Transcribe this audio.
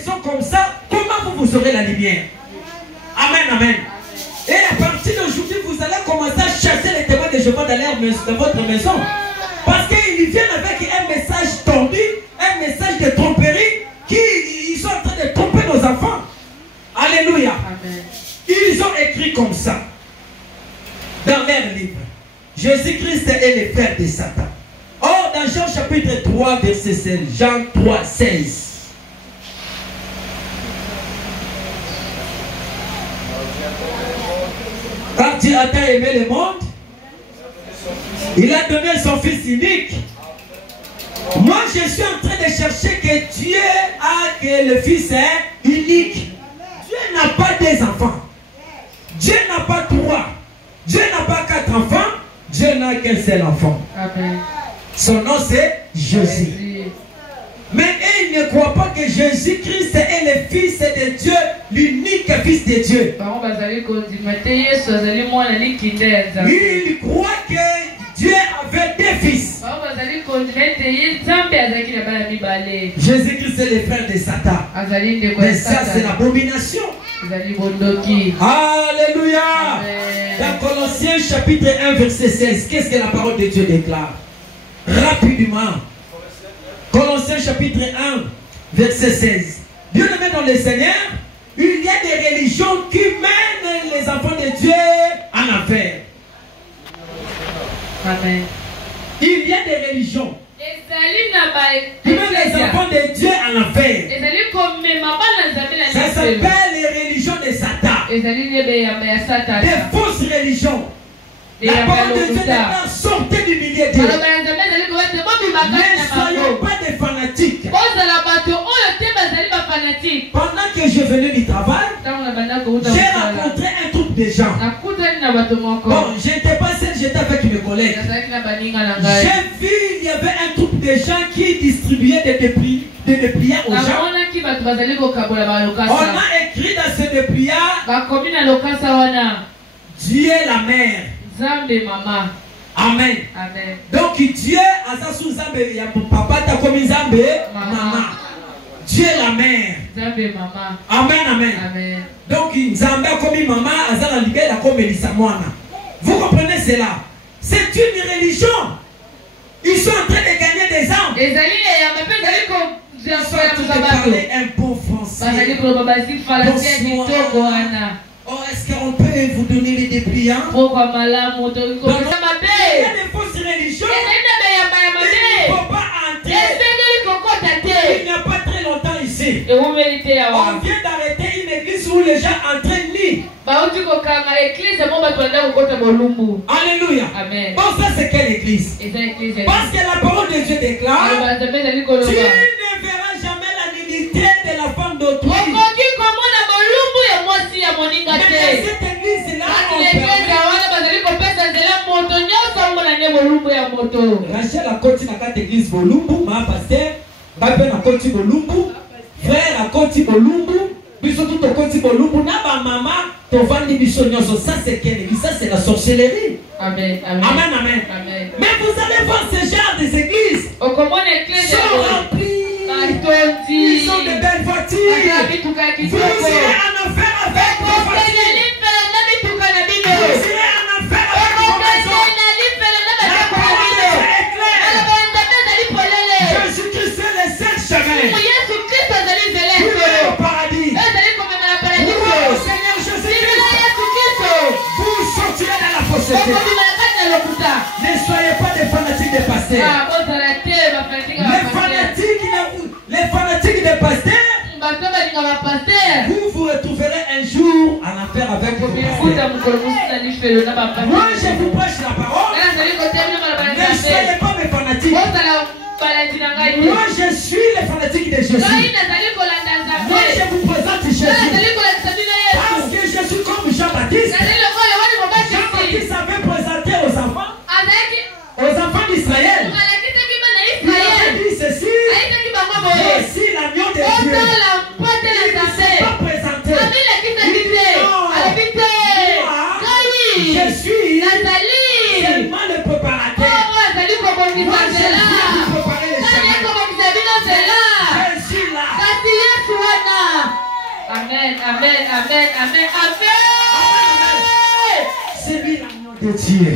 maison comme ça, comment vous aurez la lumière? Amen, amen. Et à partir d'aujourd'hui, vous allez commencer à chasser les témoins de Jéhovah dans votre maison. Parce qu'ils viennent avec un message tordu, un message de tromperie, ils sont en train de tromper nos enfants. Alléluia. Amen. Ils ont écrit comme ça dans leur livre. Jésus-Christ est le frère de Satan. Or, dans Jean chapitre 3, verset 16, Jean 3, 16. Car Dieu a tant aimé le monde, il a donné son Fils unique. Moi, je suis en train de chercher que Dieu a que le Fils est unique. Dieu n'a pas des enfants. Dieu n'a pas 3. Dieu n'a pas 4 enfants. Dieu n'a qu'un seul enfant. Amen. Son nom c'est Jésus. Mais ils ne croient pas que Jésus-Christ est le Fils de Dieu, l'unique Fils de Dieu. Ils croient que Dieu avait 2 fils. Jésus-Christ est le frère de Satan. Mais ça c'est l'abomination. Alléluia. Dans Colossiens chapitre 1 verset 16, qu'est-ce que la parole de Dieu déclare? Rapidement. Colossiens chapitre 1 verset 16. Dieu le met dans le Seigneur. Il y a des religions qui mènent les enfants de Dieu en enfer. Amen. Il y a des religions qui mènent les enfants de Dieu en enfer. Ça s'appelle les religions de Satan. Des fausses religions. La parole de Dieu déclare, sortez du milieu d'eux. Ne soyons pas des fanatiques. Pendant que je venais du travail, j'ai rencontré un groupe de gens. Bon, je n'étais pas seul, j'étais avec mes collègues. J'ai vu, il y avait un groupe de gens qui distribuaient des dépliants aux gens. On a écrit dans ce dépliant, Dieu la mère. Amen. Amen. Donc Dieu a sa sous Zambe, ya papa ta comme Zambe, maman. Dieu la mère. Zambe maman. Amen, amen. Amen. Donc Zambe comme maman, azala libé la comme Elisamwana. Vous comprenez cela? C'est une religion. Ils sont en train de gagner des âmes. Ils sont en train de parler un bon français. Oh, est-ce qu'on peut vous donner les dépliants? Il y a des fausses religions. Il ne faut pas entrer. Il n'y a pas très longtemps ici. On vient d'arrêter une église où les gens entraînent. Alléluia. Amen. Bon, ça c'est quelle église? Parce que la parole de Dieu déclare, tu ne verras jamais la nudité de la femme d'autrui. Mais cette église-là, Rachel a continué à l'église Bolumbu, ma pasteur, Bapen a continué Bolumbu, frère a continué Bolumbu, biso tout a continué Bolumbu, na ba maman, tovandi biso nyoso. Ça c'est quelle église? Ça c'est la sorcellerie. Amen, amen, amen, amen, amen. Mais vous allez voir ce genre des églises sont remplies. Ils sont de belles voitures. Vous irez en enfer avec vos voitures. Vous irez en enfer avec vos maisons. La parole de Dieu est claire. Jésus-Christ est le seul chemin. Vous irez au paradis. Oh Seigneur Jésus-Christ, vous sortirez dans la fausseté. Ne soyez pas des fanatiques des pasteurs. Les fanatiques des pasteurs, vous vous retrouverez un jour en enfer avec vos pasteurs. Moi je vous prêche la parole. Ne soyez pas mes fanatiques. Moi je suis le fanatique de Jésus. Moi je vous présente Jésus. Parce que je suis comme Jean-Baptiste. Jean-Baptiste avait présenté aux enfants d'Israël. Il avait dit ceci. Voici l'agneau de Dieu. Il ne s'est pas présenté. Il dit non. Je suis seulement le préparateur. Moi je viens vous préparer le chemin. Je suis là. Amen, amen, amen, amen, amen. C'est lui l'agneau de Dieu.